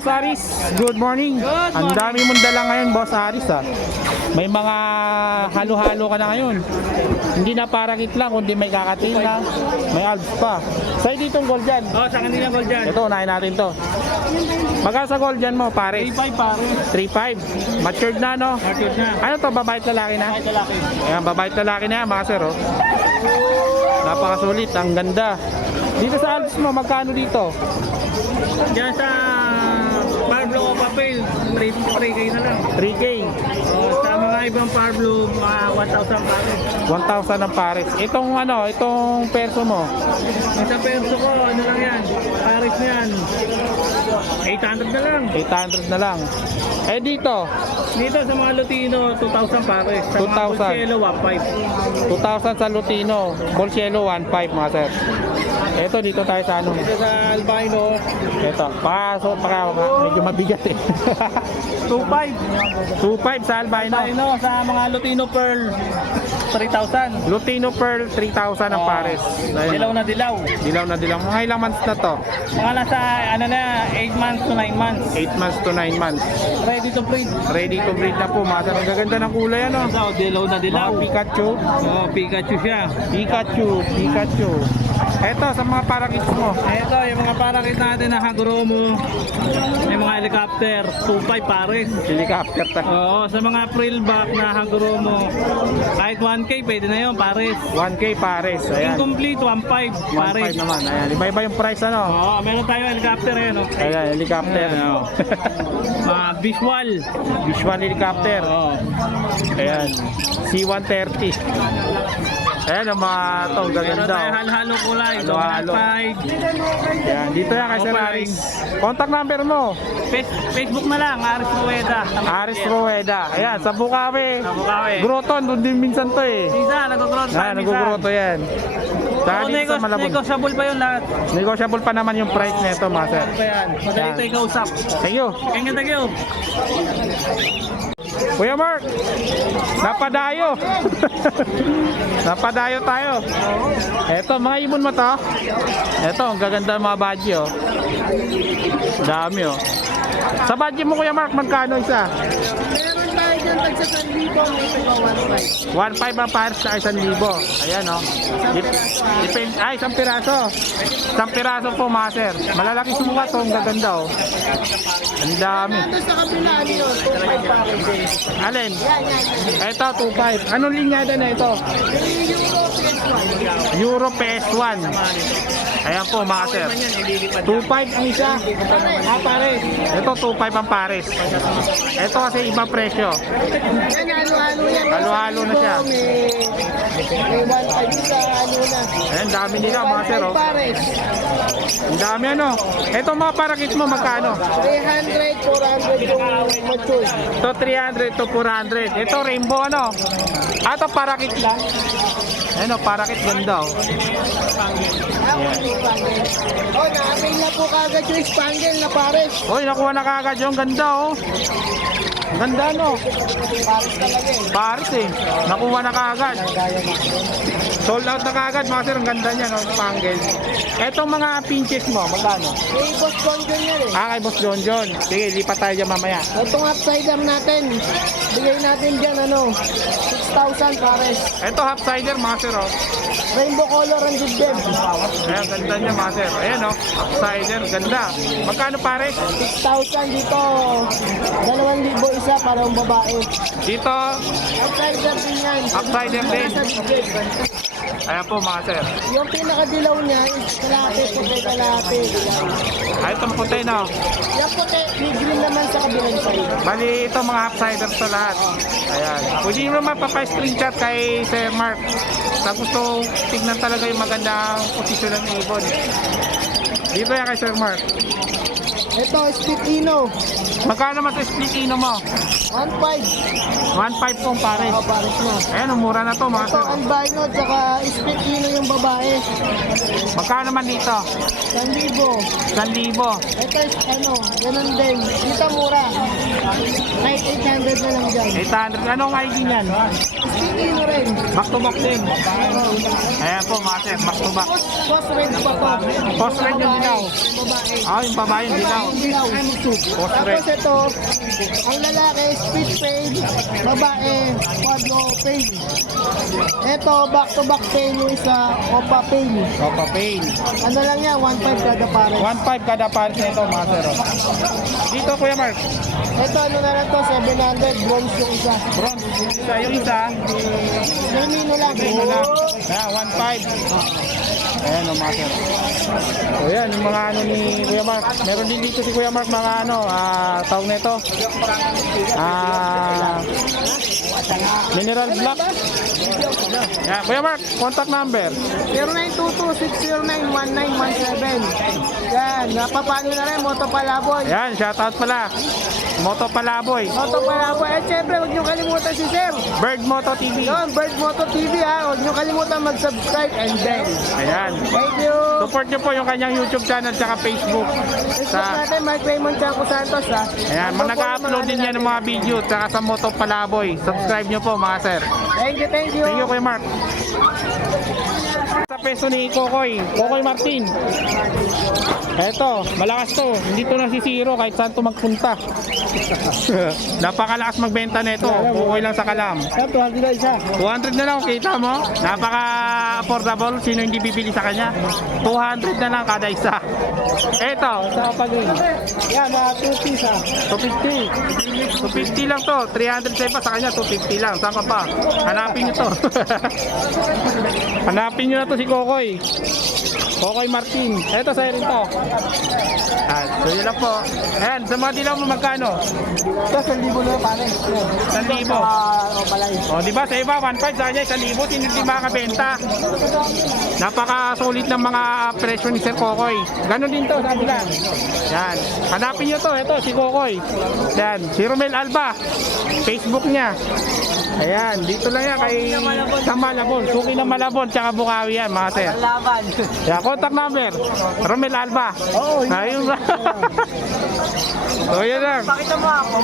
Boss Aris, good morning. Ang dami mong dala ngayon, Boss Aris ah. May mga halo-halo ka na ngayon. Hindi na parakit lang, kundi may kakatil na, may alps pa. Sa'yo ditong gold dyan. Oh, sa kanila gold dyan. Ito, unahin natin to. Magkano sa gold dyan mo, pare? 3.5 pare. 3.5. Matured na, no? Market na. Ano to, babae at lalaki na? Ay, lalaki. Ayan, babae at lalaki na yan, mga sir, oh. Napakasulit, ang ganda. Dito sa alps mo, magkano dito? Diyan sa Parblo o Papel, 3K na lang. 3K. Oh, sa mga ibang Parblo, 1,000 pare. 1,000 ang pares. Itong ano, itong perso mo, Sa perso ko, ano lang yan? Paris na yan. 800 na lang. 800 na lang. Eh dito, Dito sa mga Lutino, 2,000 pare. Sa mga 2,000. Pulcielo, 1,500. 2,000 sa Lutino, Bolsielo 1.5 mga sir. Ito dito tayo sa ano. Dito sa Albino, Ito, medyo mabigat eh. 2,500. 2.5 sa albino. Albino, sa mga Lutino Pearl, 3,000. Lutino Pearl 3,000 ang pares. Ayun. Dilaw na dilaw. Dilaw na dilaw. Mga ilang months na to? Mga nasa, ano na, 8 months to 9 months. 8 months to 9 months. Ready to breed. Ready to breed na po mga sir. Ang gaganda ng kulay ano. Dilaw, dilaw na dilaw. Mga Pikachu. Oh, Pikachu siya. Pikachu. Ito sa mga parakits mo. Ito, yung mga parakit natin na Hagromo. May mga helicopter, 2.5 pares. Helicopter ta. Oo, sa mga frillback na Hagromo, kahit 1K pwede na yun, pares. 1K pares. Ayan. Incomplete, 1.5 pares. 1.5 naman. Ayan. Iba-iba yung price ano. Oo, meron tayo helicopter eh, no? Ayan, helicopter. Ayan, oh. Mga visual. Visual helicopter. Oo. Ayan. C-130. Ayan ang mga to. Meron Gaganda. tayo Oh. halo-halo kulay. Halo-halo. Side. Ayan. Dito yan kay Sir Aris. Contact number mo. Facebook na lang, Aris Rueda. Aris Rueda. Ayan, sa Bukawi. Sa Bukawi. Groton, doon din minsan to eh. Minsan, nag-growth Ayan, nag-groto yan. Saka dito sa Malabon. Negotiable pa yun lahat. Negotiable pa naman yung price nito, mga sir. Pa yan. Madali tayo kausap. Thank you. Thank you. Kuya Mark, napadayo. Napadayo tayo. Eto, mga ibon mo to. Eto, ang gaganda ng mga badge oh. Dami oh. Sa badge mo Kuya Mark, magkano isa? Meron tayo dyan tagsa 1,000, may taga 1,500. 1.5 ang pares sa 1,000. Ayan oh. Depende, ay, isang piraso. Isang piraso po mga sir. Malalaki sumukat oh, ang gaganda oh. Ang dami. Ito sa kabila, ano yun? 2,500 pares. Alin? Ito, 2.5. Anong linyada na ito? Euro PS1. Ayan po mga sir. 2.5 ang isa. Pares. Ito 2.5 ang pares. Ito kasi ibang presyo. Yan, halo-halo yan. Halo-halo na siya. May 1,500 sa ano na. Ayan, dami nila mga sir. Oh. Pares. Ang dami ano. Ito mga parakit mo magkano? 300, 400 yung mature. Ito 300 to 400. Ito rainbow ano. Ito parakit lang. Ayan o, parakit ganda oh. Oh, na-avail na po kagad yung spangle na pares. Uy, nakuha na kagad yung ganda oh. Ganda no. Pares talaga eh. Paris eh. Nakuha na kaagad. Sold out na kaagad mga sir. Ang ganda niya no. Spangle. Etong mga pinches mo. Magkano? May boss conjon yan eh. Kay Boss John John. Sige, lipat tayo dyan mamaya. Itong upsider natin, bigay natin dyan ano, 6,000 pares. Eto half sider mga sir oh. Rainbow color ang dibdib. Ayan, ganda niya mga sir. Ayan oh. Half sider. Ganda. Magkano pares? 6,000 dito, 2,000 isa para ang babae. Dito. Upsider din yan. Upsider din. Sa dibdib. Ayan po mga sir. Yung pinakadilaw niya is kalate, puti kalate. Ay, itong puti no. Yung puti, may green naman sa kabilang side. Bali, ito mga half siders to lahat. Ayan. Pwede nyo naman papay-screenshot kay Sir Mark. Sa gusto tignan talaga yung magandang posisyon ng ibon. Dito yan kay Sir Mark. Ito, Spitino. Magkano naman sa split mo? 1,500. 1.5 pong pares. Oh, pares na. Ayan, mura na to mga Ito, sir. albino, tsaka Spitino yung babae. Magkano naman dito? 1,000. 1,000. Ito is ano, ganun din. Dito mura. Kahit 800 na lang dyan. 800. Anong ID niyan? Spitino rin. Back to back din. Ayan po mga sir, back to back. Boss red pa to. Post red yung dilaw. Babae. Ah, yung babae yung dilaw. Post Tapos red. ito, ang lalaki, split pain, babae, quadro pain. Ito, back-to-back pain yung isa, opa pain. Opa pain. Ano lang yan, 1.5 kada pare. 1.5 kada pares nito mga sir. Oh. Dito Kuya Mark. Ito, ano na lang to, 700, bronze yung isa. Bronze. Yung isa. Lumino lang. Ano lang. 1.5. Ayan o mga sir. So yan, yung mga ano ni Kuya Mark. Meron din dito si Kuya Mark mga ano, tawag nito. Mineral black. Yan, Kuya Mark, contact number. 0922-609-1917. Yan, napapano na rin, Moto Palaboy. Yan, shoutout pala. Moto Palaboy. Moto Palaboy. At syempre, huwag niyo kalimutan si Sir. Bird Moto TV. Yun, Bird Moto TV ha. Huwag niyo kalimutan mag-subscribe and bell. Ayan. Thank you. Support nyo po yung kanyang YouTube channel at Facebook. Facebook natin, Mark Raymond Chanco Santos ha. Ayan, nag-upload din yan ng mga video tsaka sa Moto Palaboy. Subscribe nyo po mga sir. Thank you, thank you. Thank you Kuya Mark. Sa peso ni Kokoy Martin. Eto, malakas to. Hindi to nasisiro kahit saan to magpunta. Napakalakas magbenta nito. Kokoy lang sa kalam. Ito, hindi na isa. 200 na lang, kita mo? Napaka-affordable. Sino hindi bibili sa kanya? 200 na lang kada isa. Eto, sa kapag-ring. Yan, 2 piece ha. 250. 250 lang to. 300 sa iba, sa kanya 250 lang. Saan ka pa? Hanapin nyo to. Hanapin nyo na to si Kokoy. Kokoy Martin. Eto sa'yo rin to. So yun lang po. Ayan, sa mga dilaw mo magkano? Ito, 1,000 na pare. 1,000. O, balay. O, di ba sa iba 1.5 sa kanya 1,000, sino di makakabenta? Napaka-solid ng mga presyo ni Sir Kokoy. Ganon din to, sabi lang. Yan. Hanapin nyo to, ito si Kokoy. Yan, si Romel Alba. Facebook niya. Ayan, dito lang yan kay sa Malabon. Suki ng Malabon, tsaka Bukawi yan, mga sir. Laban. Yan, contact number. Romel Alba. Oo, Ayun ba? So, yan lang. Pakita mo ako.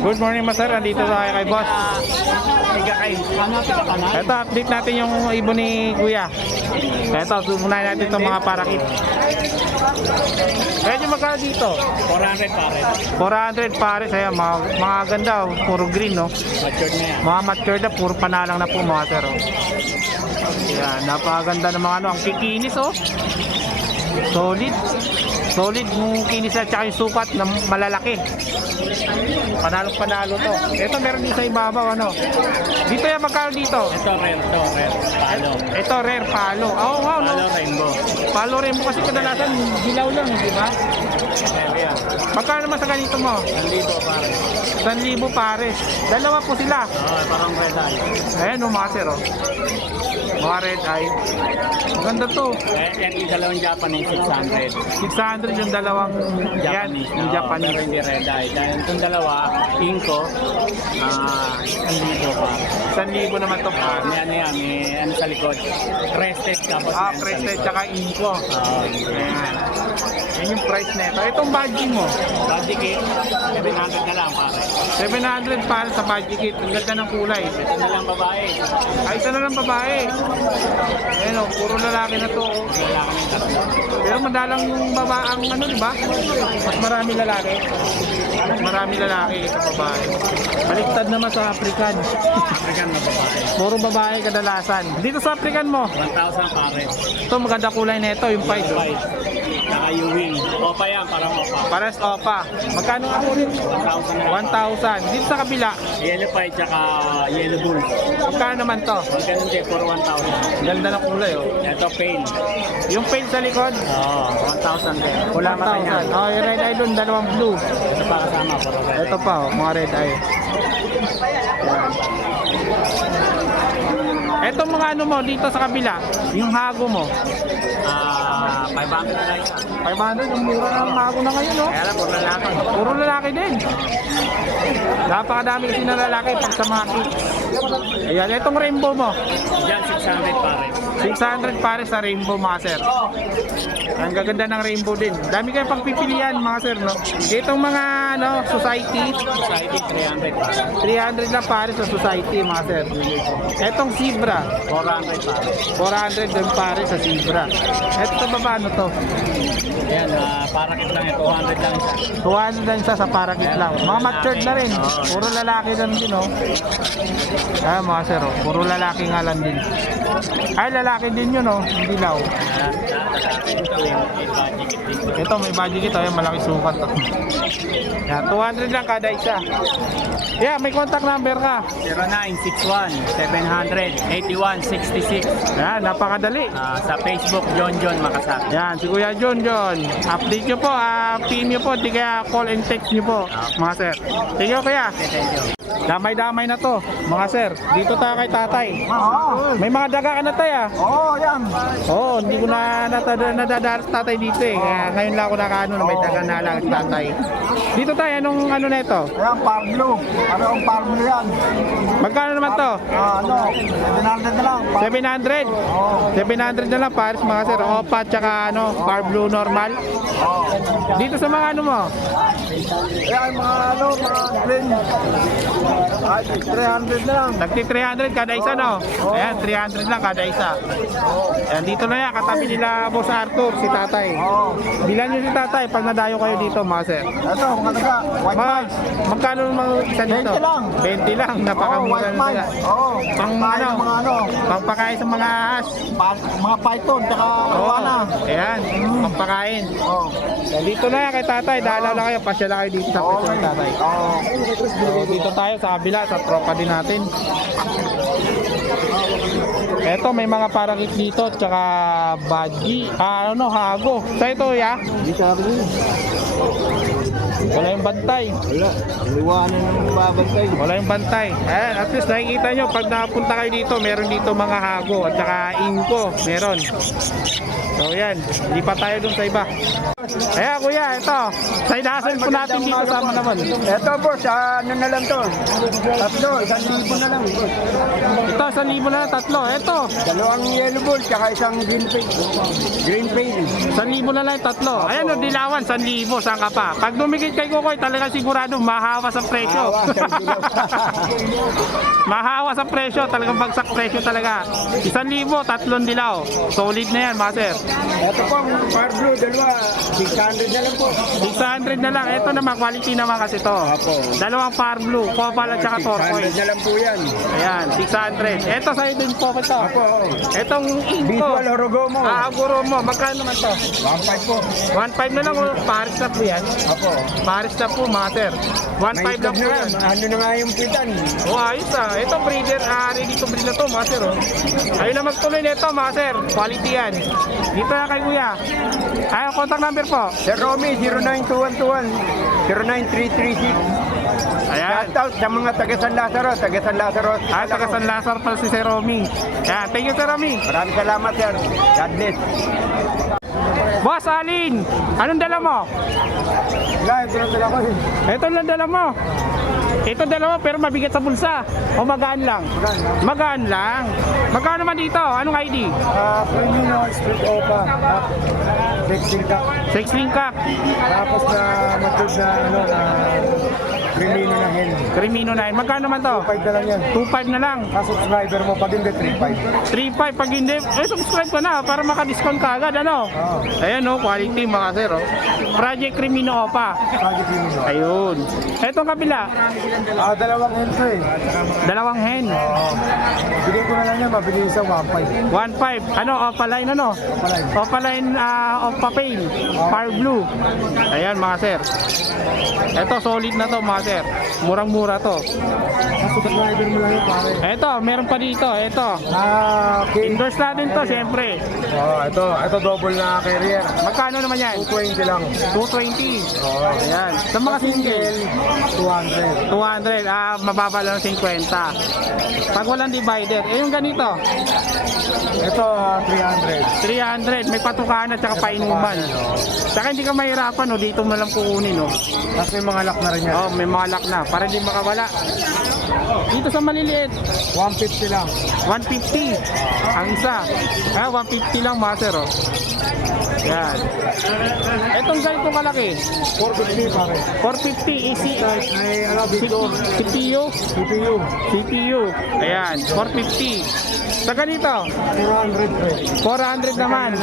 Good morning, Master. Nandito tayo kay Boss. Ito, update natin yung ibon ni Kuya. Ito, sumunahin natin itong mga parakit. Medyo magkano dito? 400 pare. 400 pares. Ayan, mga ganda. Oh. Puro green, no? Matured na yan. Mga matured na, puro panalang na po, mga sir. Oh. Ayan, napakaganda ng mga ano. Ang kikinis, oh. Solid. Solid yung kinis at saka yung sukat na malalaki. Panalo to. Ito meron din sa ibabaw ano. Dito yan magkano dito? Ito rare, palo. Ito rare palo. Oh wow no. Palo rainbow. Palo rainbow kasi kadalasan dilaw lang, di ba? Rare yan. Magkano naman sa ganito mo? 1,000 pare. 1,000 pares. Dalawa po sila. Parang red eye. Ayan o mga sir oh. Mga red eye. Maganda to. Yan yung dalawang Japanese 600. 600 yung dalawang yan, yung Pero Japanese. hindi red eye. Dahil itong dalawa, inko, 1,000 pa. 1,000 naman to pa. May ano yan, may ano sa likod. Crested tapos may ano sa Crested likod. tsaka inko. Ayan. Yan yung price nito. Itong budgie mo. Body kit, 700 na lang pare. 700 para sa budgie kit. Ang ganda ng kulay. Ito na lang babae. Ay, isa na lang babae. Ayan o, puro lalaki na to. Oh. Lalaki ng tatlo. Pero madalang yung babaang ano, di ba? Mas marami lalaki. Mas marami lalaki sa babae. Baliktad naman sa African. African na babae. Puro babae kadalasan. Dito sa African mo. 1,000 pare. Ito maganda kulay nito, yung pied. Oh. White. Saka yung wing. Opa yan, parang opa. Pares opa. Magkano ako rin? 1,000 na lang. 1,000. Dito sa kabila, Yellow pie tsaka yellow bull. magkano naman to? Huwag ganun din, puro 1,000. Ganda ng kulay oh. Ito pain. Yung paint sa likod, Oo, 1,000 din. Wala mata niya. 1,000. Oh, yung red eye doon, dalawang blue. Ito pa kasama, puro red. Ito pa oh, mga red eye. Yan. Etong mga ano mo dito sa kabila, yung hago mo. 500 na lang isa. 500, yung mura ng hago na ngayon oh. Kaya lang, puro lalaki. Puro lalaki din. Napakadami kasi na lalaki pag sa mga kids. Ayan, etong rainbow mo. Diyan, 600 pare. 600 pare sa rainbow mga sir. Ang gaganda ng rainbow din. Dami kayong pagpipilian mga sir, no? Itong mga society, 300 lang pares sa society mga sir. Etong zebra, 400 din pares sa zebra. Eto sa baba, ano to? Yan, parakit lang ito, 200 lang isa. 200 lang isa sa parakit lang. Mga matured na rin. Puro lalaki lang din, oh. Mga sir, oh. Puro lalaki nga lang din. Ay, lalaki din yun, oh. Hindi law. Ito, may budget ito. Ayan, malaki sukat. Oh. Yan, 200 lang kada isa. Yeah, may contact number ka. 0961-700-8166. Yan, napakadali. Sa Facebook, John Makasar. Yan, si Kuya John. Update nyo po, PM nyo po, di kaya call and text nyo po, mga sir. Thank you, Kuya. Thank you. Damay-damay na to, mga sir. Dito tayo kay tatay. May mga daga ka na tayo, ah. Oo, yan. Oo, hindi ko na nadadarat tatay dito eh. Kaya ngayon lang ako nakaano na may daga na lang tatay. Dito tayo, anong ano na ito? Ayan, farm blue. Ano ang farm blue yan? Magkano naman to? 700 na lang. 700? 700 na lang pares mga sir. Opa tsaka Far Blue normal. Dito sa mga ano mo? Ayan, mga green. Ay, 300 na lang. Tagti 300 kada isa, no? Ayan, 300 lang kada isa. Ayan, dito na yan, katabi nila Boss Arthur, si tatay. Bilan nyo si tatay pag nadayo kayo dito, mga sir. Ito, mga taga, white mice. Magkano naman isa dito? 20 lang. 20 lang, napakamura white na sila. mice. Oo. Pang Mga pangpakain sa mga ahas. mga python, tsaka iguana. Ayan, pangpakain. Oo. Dito na yan kay tatay, dalaw lang kayo, pasya lang kayo dito sa pwesto ng tatay. So, dito tayo sa kabila, sa tropa din natin. Eto, may mga parakit dito, tsaka badji, hago. Sa ito, ya? Hindi sa akin yun. Wala yung bantay. Wala. Iwanan ng babantay. Wala yung bantay. Ayan, at least nakikita nyo, pag napunta kayo dito, meron dito mga hago, at tsaka inko, meron. So yan, lipat tayo dun sa iba. Ayan kuya, ito. Side hustle po natin dito sama naman. Ito boss, ano na lang to? Tatlo, 1,000 na lang. Ito, 1,000 na lang, tatlo. Ito, Dalawang yellow ball, tsaka isang green pail. 1,000 na lang, tatlo. Ayan o, dilawan, 1,000. Saan ka pa? Pag dumikit kay Kukoy, talaga sigurado, mahawa sa presyo. Mahawa sa presyo, talagang bagsak presyo talaga. 1,000, tatlong dilaw. Solid na yan, master. Ito po, far blue, dalawa, 600 na lang po. 600 na lang. Ito naman, quality naman kasi to. Dalawang far blue, copal at saka 600 turquoise. na lang po yan. Ayan, 600. Ito sa'yo din po ito. Itong inko. Visual Orogomo. Orogomo. Magkano naman to? 1,500 po. 1,500 na lang. Paris na po yan. Apo. Paris na po, master. 1,500 lang po yan. Ano na nga yung pitan? Ayos ah. Ito breeder, ready to breed na to, master. Ayun na magtuloy nito, master. Quality yan. Dito na kay kuya. Ayun, contact number po. Sir Romy, 09221 09336. Ayan. Shout out sa mga taga San Lazaro, taga San Lazaro. Taga San Lazaro pala si Sir Romy. Ayan, thank you Sir Romy. Maraming salamat sir. God bless. Boss Alin, anong dala mo? Wala, ito lang dala ko eh. Ito lang dala mo. Ito dalawa pero mabigat sa bulsa. O magaan lang? Magaan lang. Magkano naman dito? Anong ID? Premium Street Opa. Sexing Cup. 16 ka. Tapos na matod na Crimino na hen. Crimino na yun. Magkano naman to? 5 na lang yan. 2.5 na lang. Subscriber mo pag hindi 3.5. 3.5 pag hindi. Subscribe ka na para maka-discount ka agad. Ano? Ayan o, quality mga sir. Project Crimino Opa. Project Crimino. Ayun. Etong kabila. Dalawang hen to eh. Dalawang hen. Bigyan ko na lang yan, mabili isa 1.5. 1.5. Ano? Opaline ano? Opaline Opapale. Far Blue. Ayan mga sir. Ito solid na to mga sir. Murang-mura to. Subscriber mo lang yun pare. Ito, meron pa dito. Ito. Okay. Endorse natin to syempre. Ito double na carrier. Magkano naman yan? 220 lang. 220. Ayan. Sa mga single, 200. 200. Mababa lang 50. Pag walang divider, yung ganito, Ito 300. 300. May patukaan at saka painuman. Saka hindi ka mahirapan, dito mo lang kukunin. Tapos may mga lock na rin yan. May mga lock na para hindi makawala. Dito sa maliliit, 150 lang. 150 ang isa. 150 lang, master, oh. Yan. Etong ganitong kalaki, 450 pare. 450 AC. May ano, Victor. CPU. CPU. CPU. Ayan, 450. Sa ganito, 400 pre. 400 naman.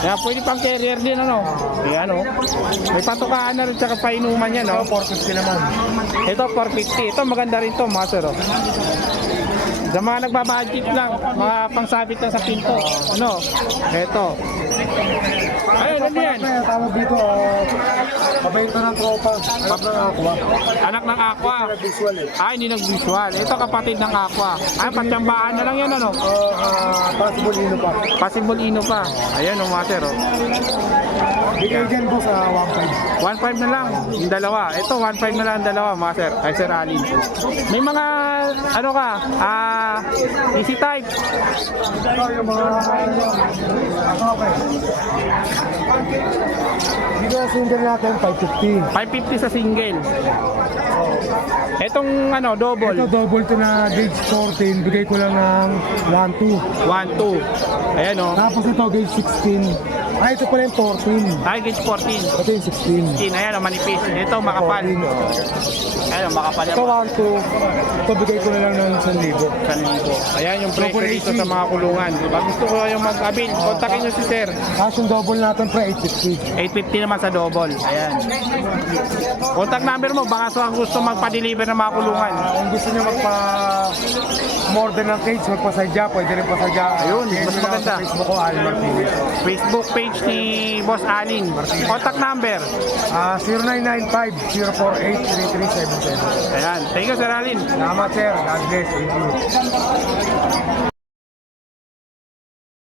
Kaya pwede pang carrier din, ano? Ayan, oh. May patukaan na rin, tsaka painuman yan, oh. 450 naman. Ito, 450. Ito, maganda rin to, master, oh. Sa mga nagbabudget lang, mga pangsabit lang sa pinto. Ano? Ito. Ayun, ano yan? Tawag dito, pabayito ng tropa. Anak ng aqua. Anak ng aqua. Visual eh. Ay, hindi nag-visual. Ito, kapatid ng aqua. Ay, patsambahan na lang yan, ano? Possible ino pa. Possible ino pa. Ayan, oh, master, oh. Bigay dyan po sa 1.5. 1.5 na lang, yung dalawa. Ito, 1.5 na lang ang dalawa, master. Ay, Sir Alin. May mga, ano ka, easy type. Ito yung mga okay. Dito sa single natin, 550. 550 sa single. Etong, ano, double. Ito double to na gauge 14, bigay ko lang ng 1.2. 1.2. Ayan, oh. Tapos ito gauge 16. Ay, ito pala yung 14. Ay, gauge 14. Ito yung 16. Ayan, oh, manipis. Ito, makapal. 14. Ayan, oh, makapal. Ito 1.2. Ito bigay ko na lang ng 1,000. 1,000. Ayan yung presyo dito sa mga kulungan. Pag gusto ko yung mag-abil, kontakin nyo si Sir. Tapos yung double natin pre, 850. 850 naman sa double. Ayan. Contact number mo, baka sa gusto magpa-deliver ng mga kulungan. Kung gusto nyo more than ng cage, magpasadya, pwede rin pasadya. Ayun, PM mas nyo lang maganda. sa Facebook ko, Al Martinez. Facebook page ni Boss Alin. Contact number. 0995-048-3377. Ayan. Thank you, Sir Alin. Salamat sir, God bless. Thank you.